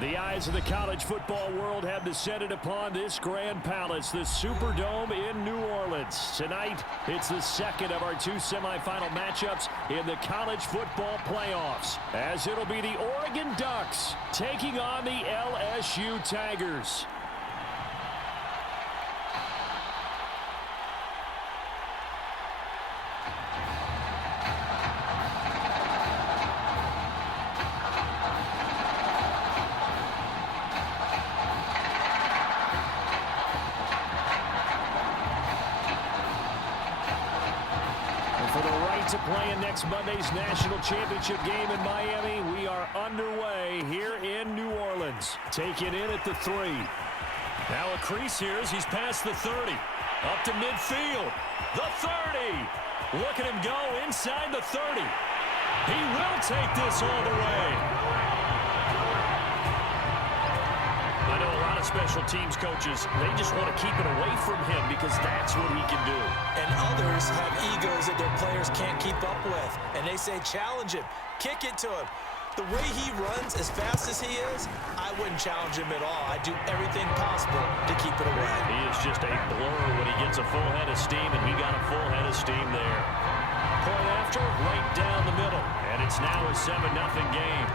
The eyes of the college football world have descended upon this grand palace, the Superdome in New Orleans. Tonight, it's the second of our two semifinal matchups in the college football playoffs, as it'll be the Oregon Ducks taking on the LSU Tigers. To play in next Monday's national championship game in Miami, we are underway here in New Orleans. Taken in at the 3. Now a crease here as he's past the 30. Up to midfield. The 30. Look at him go inside the 30. He will take this all the way. I know a lot of special teams coaches, they just want to keep it away from him because that's what he can do. And others have egos that their players can't keep up with. And they say, challenge him, kick it to him. The way he runs as fast as he is, I wouldn't challenge him at all. I'd do everything possible to keep it away. He is just a blur when he gets a full head of steam, and he got a full head of steam there. Point after, right down the middle. And it's now a 7-0 game.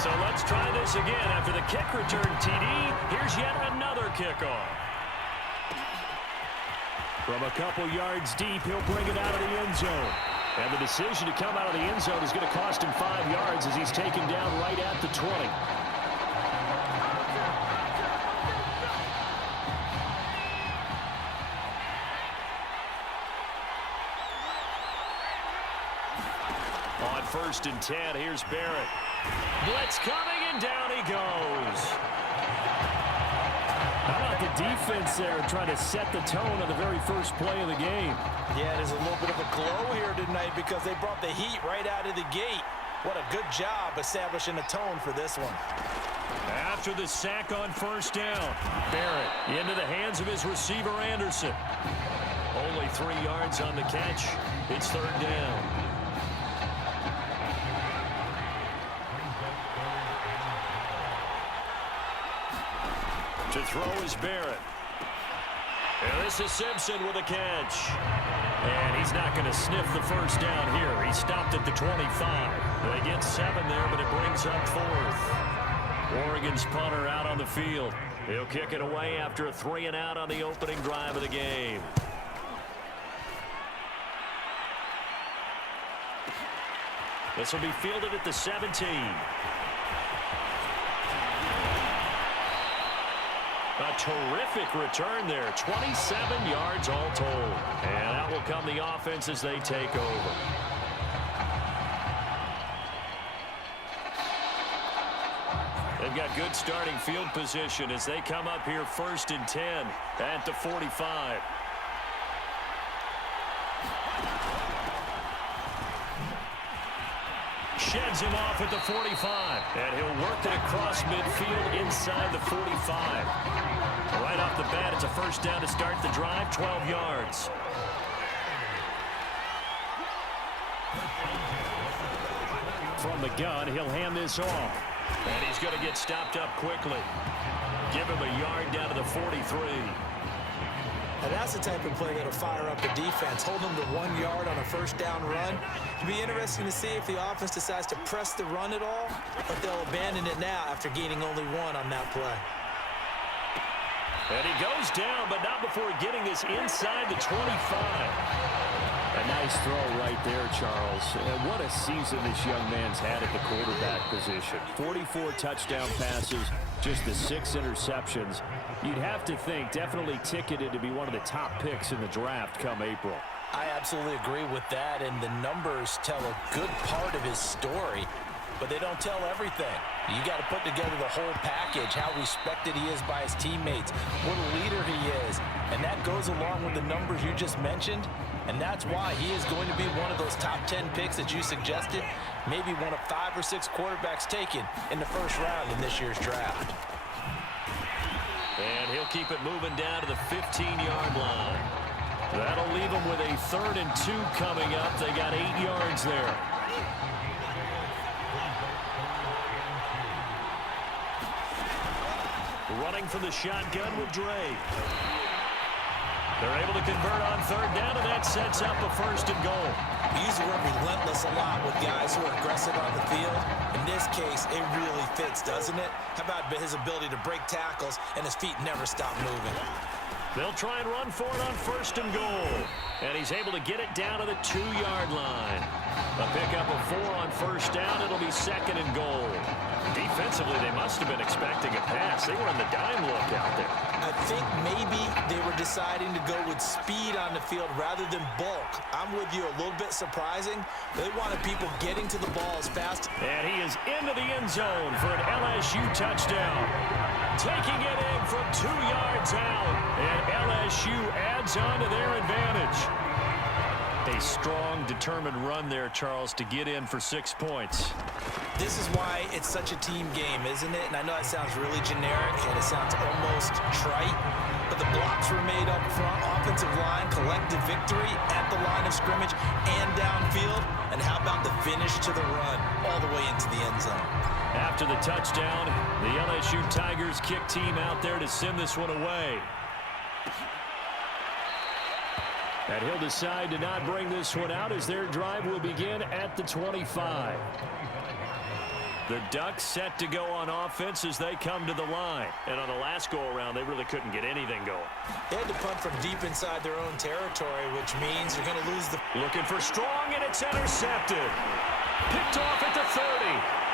So let's try this again. After the kick return TD, here's yet another kickoff. From a couple yards deep, he'll bring it out of the end zone. And the decision to come out of the end zone is going to cost him 5 yards as he's taken down right at the 20. On 1st and 10, here's Barrett. Blitz coming, and down he goes. How about the defense there trying to set the tone on the very first play of the game? Yeah, there's a little bit of a glow here tonight because they brought the heat right out of the gate. What a good job establishing a tone for this one. After the sack on 1st down, Barrett into the hands of his receiver, Anderson. Only 3 yards on the catch. It's 3rd down. To throw is Barrett. And this is Simpson with a catch. And he's not going to sniff the 1st down here. He stopped at the 25. They get 7 there, but it brings up 4th. Oregon's punter out on the field. He'll kick it away after a 3-and-out on the opening drive of the game. This will be fielded at the 17. A terrific return there. 27 yards all told. And that will come the offense as they take over. They've got good starting field position as they come up here 1st and 10 at the 45. Sheds him off at the 45. And he'll work it across midfield inside the 45. Right off the bat, it's a 1st down to start the drive, 12 yards. From the gun, he'll hand this off. And he's going to get stopped up quickly. Give him a yard down to the 43. And that's the type of play that'll fire up the defense. Hold them to 1 yard on a 1st down run. It'll be interesting to see if the offense decides to press the run at all, but they'll abandon it now after gaining only 1 on that play. And he goes down, but not before getting this inside the 25. A nice throw right there, Charles. And what a season this young man's had at the quarterback position. 44 touchdown passes, just the 6 interceptions. You'd have to think definitely ticketed to be one of the top picks in the draft come April. I absolutely agree with that, and the numbers tell a good part of his story, but they don't tell everything. You got to put together the whole package, how respected he is by his teammates, what a leader he is, and that goes along with the numbers you just mentioned, and that's why he is going to be one of those top 10 picks that you suggested, maybe one of 5 or 6 quarterbacks taken in the 1st round in this year's draft. And he'll keep it moving down to the 15-yard line. That'll leave them with a 3rd and 2 coming up. They got 8 yards there. Running from the shotgun with Dre. They're able to convert on third down, and that sets up a 1st and goal. We use the word relentless a lot with guys who are aggressive on the field. In this case, it really fits, doesn't it? How about his ability to break tackles and his feet never stop moving? They'll try and run for it on 1st and goal. And he's able to get it down to the 2-yard line. A pickup of 4 on 1st down. It'll be 2nd and goal. Defensively, they must have been expecting a pass. They were in the dime look out there. I think maybe they were deciding to go with speed on the field rather than bulk. I'm with you, a little bit surprising. They wanted people getting to the ball as fast. And he is into the end zone for an LSU touchdown. Taking it in from 2 yards out. And LSU adds on to their advantage. A strong, determined run there, Charles, to get in for 6 points. This is why it's such a team game, isn't it? And I know that sounds really generic and it sounds almost trite, but the blocks were made up front, offensive line, collective victory at the line of scrimmage and downfield. And how about the finish to the run all the way into the end zone? After the touchdown, the LSU Tigers kick team out there to send this one away. And he'll decide to not bring this one out as their drive will begin at the 25. The Ducks set to go on offense as they come to the line. And on the last go-around, they really couldn't get anything going. They had to punt from deep inside their own territory, which means they're going to lose the... Looking for Strong, and it's intercepted. Picked off at the 30.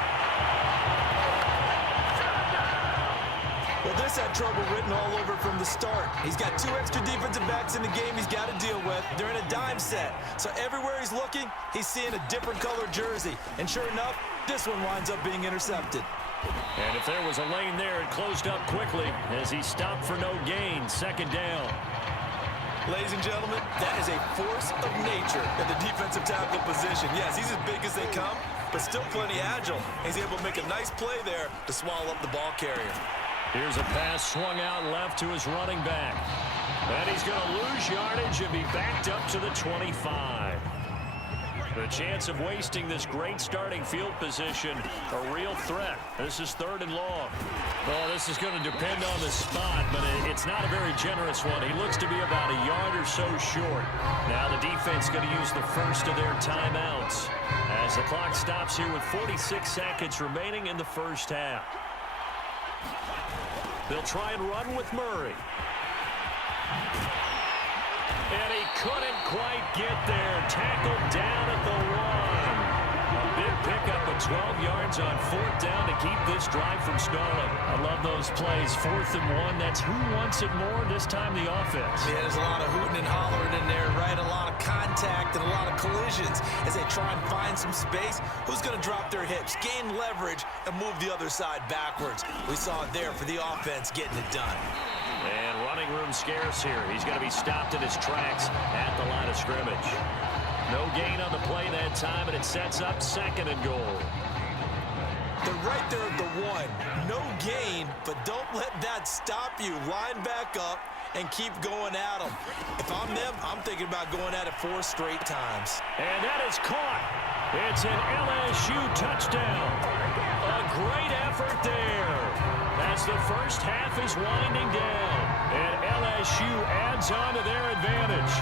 Well, this had trouble written all over from the start. He's got 2 extra defensive backs in the game he's got to deal with. They're in a dime set. So everywhere he's looking, he's seeing a different color jersey. And sure enough, this one winds up being intercepted. And if there was a lane there, it closed up quickly as he stopped for no gain. 2nd down. Ladies and gentlemen, that is a force of nature in the defensive tackle position. Yes, he's as big as they come, but still plenty agile. He's able to make a nice play there to swallow up the ball carrier. Here's a pass swung out left to his running back. And he's going to lose yardage and be backed up to the 25. The chance of wasting this great starting field position, a real threat. This is 3rd and long. Well, this is going to depend on the spot, but it's not a very generous one. He looks to be about a yard or so short. Now the defense going to use the first of their timeouts as the clock stops here with 46 seconds remaining in the first half. They'll try and run with Murray. And he couldn't quite get there. Tackled down at the 1. A big pickup of 12 yards on 4th down to keep this drive from stalling. I love those plays. 4th and 1. That's who wants it more, this time the offense. Yeah, there's a lot of hooting and hollering in there, right? A lot of contact and a lot of collisions as they try and find some space. Who's going to drop their hips, gain leverage, and move the other side backwards? We saw it there for the offense getting it done. And running room scarce here. He's going to be stopped in his tracks at the line of scrimmage. No gain on the play that time, and it sets up 2nd and goal. They're right there at the 1. No gain, but don't let that stop you. Line back up and keep going at them. If I'm them, I'm thinking about going at it 4 straight times. And that is caught. It's an LSU touchdown. A great effort there as the first half is winding down. And LSU adds on to their advantage.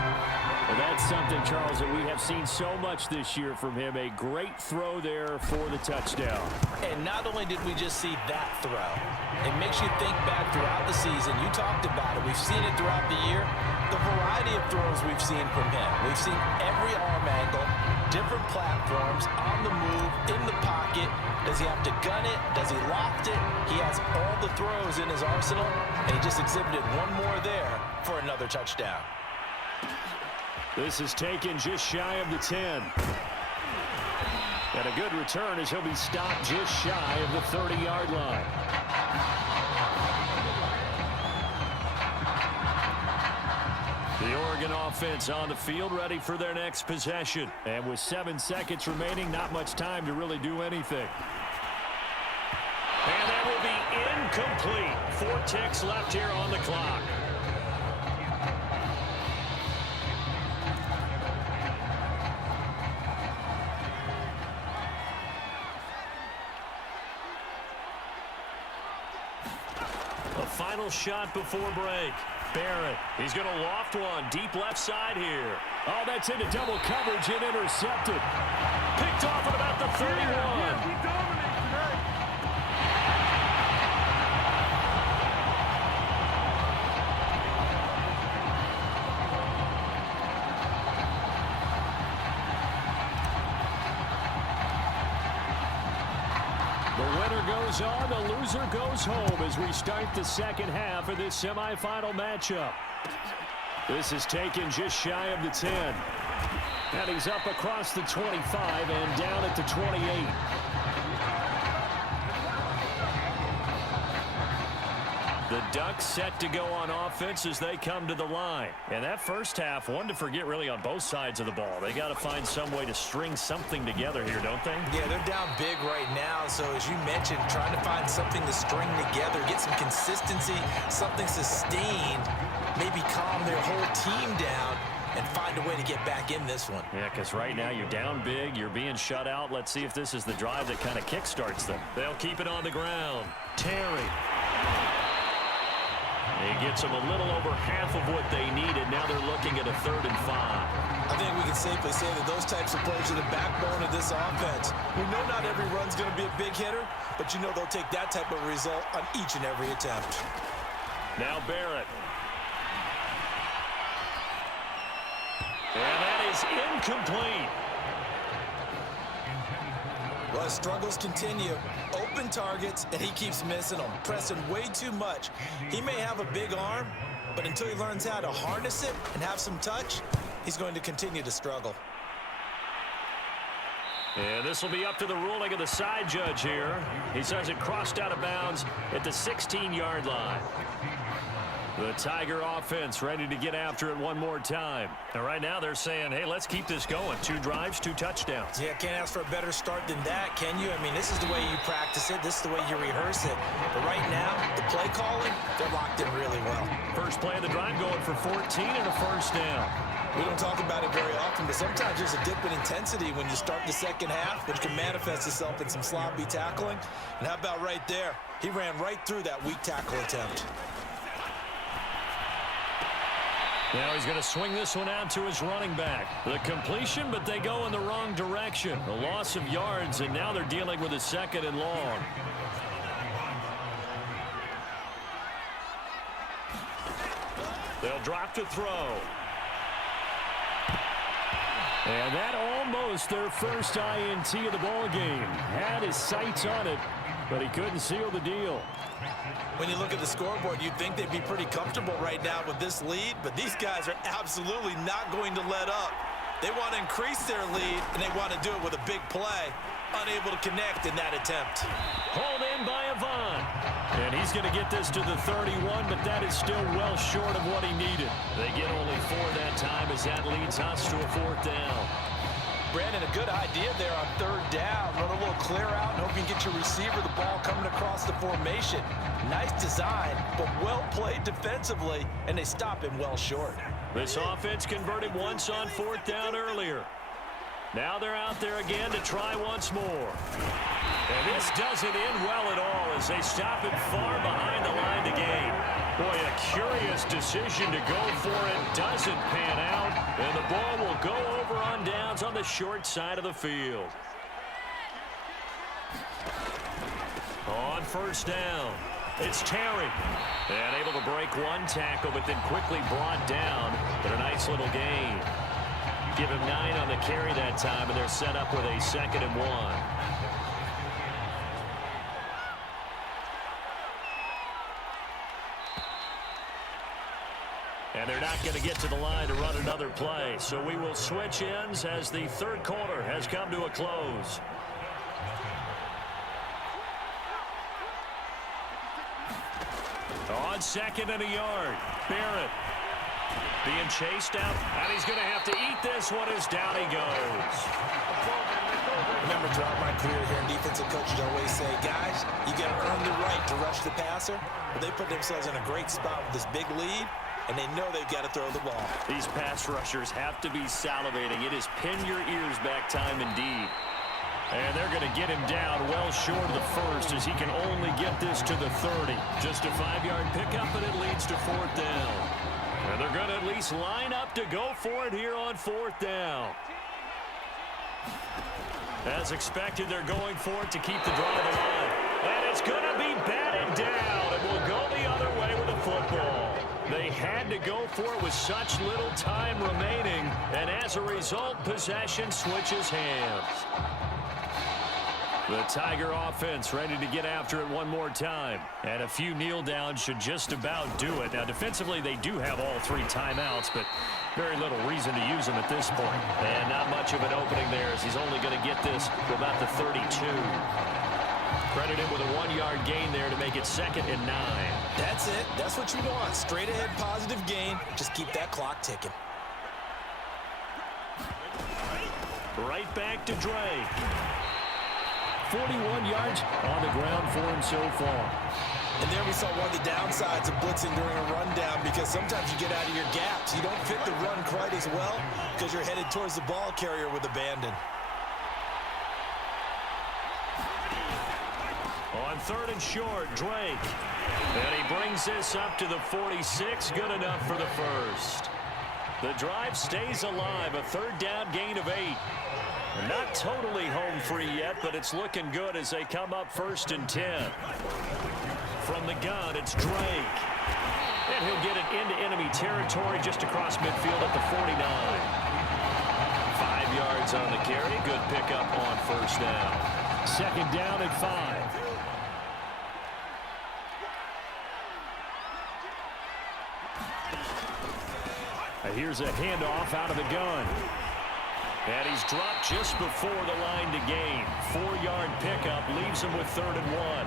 Well, that's something, Charles, that we have seen so much this year from him. A great throw there for the touchdown. And not only did we just see that throw, it makes you think back throughout the season. You talked about it. We've seen it throughout the year. The variety of throws we've seen from him. We've seen every arm angle, different platforms, on the move, in the pocket. Does he have to gun it? Does he loft it? He has all the throws in his arsenal, and he just exhibited one more there for another touchdown. This is taken just shy of the 10. And a good return as he'll be stopped just shy of the 30-yard line. The Oregon offense on the field ready for their next possession. And with 7 seconds remaining, not much time to really do anything. And that will be incomplete. 4 ticks left here on the clock. A final shot before break. Barrett, he's going to loft one deep left side here. Oh, that's into double coverage and intercepted. Picked off at about the 31. Yeah, we dominate today. The winner goes on, the loser goes home as we start the second half of this semifinal matchup. This is taken just shy of the 10. And he's up across the 25 and down at the 28. The Ducks set to go on offense as they come to the line. And that first half, one to forget really on both sides of the ball. They got to find some way to string something together here, don't they? Yeah, they're down big right now. So as you mentioned, trying to find something to string together, get some consistency, something sustained, maybe calm their whole team down and find a way to get back in this one. Yeah, because right now you're down big, you're being shut out. Let's see if this is the drive that kind of kickstarts them. They'll keep it on the ground. Terry. He gets them a little over half of what they needed. Now they're looking at a 3rd and 5. I think we can safely say that those types of plays are the backbone of this offense. We know not every run's going to be a big hitter, but you know they'll take that type of result on each and every attempt. Now Barrett. And that is incomplete. Well, his struggles continue. Open targets, and he keeps missing them, pressing way too much. He may have a big arm, but until he learns how to harness it and have some touch, he's going to continue to struggle. And this will be up to the ruling of the side judge here. He says it crossed out of bounds at the 16-yard line. The Tiger offense ready to get after it one more time. And right now they're saying, hey, let's keep this going. 2 drives, 2 touchdowns. Yeah, can't ask for a better start than that, can you? I mean, this is the way you practice it. This is the way you rehearse it. But right now, the play calling, they're locked in really well. First play of the drive going for 14 and a first down. We don't talk about it very often, but sometimes there's a dip in intensity when you start the second half, which can manifest itself in some sloppy tackling. And how about right there? He ran right through that weak tackle attempt. Now he's going to swing this one out to his running back. The completion, but they go in the wrong direction. A loss of yards, and now they're dealing with a 2nd and long. They'll drop to throw. And that almost their first INT of the ball game. Had his sights on it, but he couldn't seal the deal. When you look at the scoreboard, you'd think they'd be pretty comfortable right now with this lead, but these guys are absolutely not going to let up. They want to increase their lead, and they want to do it with a big play. Unable to connect in that attempt. Hauled in by Avant. And he's going to get this to the 31, but that is still well short of what he needed. They get only 4 that time as that leads us to a 4th down. Brandon, a good idea there on 3rd down. Run a little clear out and hope you can get your receiver the ball coming across the formation. Nice design, but well played defensively, and they stop him well short. This offense converted once on 4th down earlier. Now they're out there again to try once more. And this doesn't end well at all as they stop it far behind the line to gain. Boy, a curious decision to go for it. Doesn't pan out. And the ball will go over on downs on the short side of the field. On 1st down, it's Terry. And able to break one tackle, but then quickly brought down. But a nice little gain. Give him 9 on the carry that time, and they're set up with a 2nd and 1. And they're not going to get to the line to run another play. So we will switch ends as the 3rd quarter has come to a close. On 2nd and a yard, Barrett being chased out, and he's going to have to eat this one as down he goes. Remember, throughout my career here in defensive coaches always say, guys, you got to earn the right to rush the passer. But they put themselves in a great spot with this big lead, and they know they've got to throw the ball. These pass rushers have to be salivating. It is pin your ears back time indeed. And they're going to get him down well short of the first as he can only get this to the 30. Just a 5-yard pickup, and it leads to 4th down. And they're going to at least line up to go for it here on 4th down. As expected, they're going for it to keep the drive alive. And it's going to be batted down, and will go the other way with the football. They had to go for it with such little time remaining, and as a result, possession switches hands. The Tiger offense ready to get after it one more time. And a few kneel downs should just about do it. Now, defensively, they do have all 3 timeouts, but very little reason to use them at this point. And not much of an opening there as he's only going to get this to about the 32. Credit him with a 1-yard gain there to make it 2nd and 9. That's it. That's what you want. Straight ahead positive gain. Just keep that clock ticking. Right back to Drake. 41 yards on the ground for him so far. And there we saw one of the downsides of blitzing during a rundown, because sometimes you get out of your gaps. You don't fit the run quite as well because you're headed towards the ball carrier with abandon. On 3rd and short, Drake. And he brings this up to the 46. Good enough for the first. The drive stays alive. A 3rd down gain of 8. Not totally home free yet, but it's looking good as they come up 1st and 10. From the gun, it's Drake. And he'll get it into enemy territory just across midfield at the 49. 5 yards on the carry. Good pickup on 1st down. 2nd down at 5. Here's a handoff out of the gun. And he's dropped just before the line to gain. 4-yard pickup leaves him with 3rd and 1.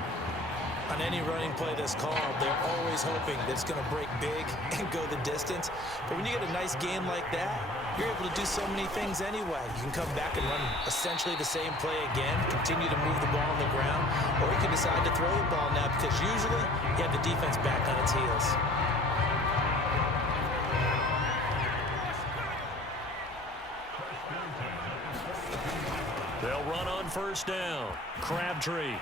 On any running play that's called, they're always hoping that it's going to break big and go the distance. But when you get a nice gain like that, you're able to do so many things anyway. You can come back and run essentially the same play again, continue to move the ball on the ground, or you can decide to throw the ball now because usually you have the defense back on its heels. They'll run on 1st down. Crabtree.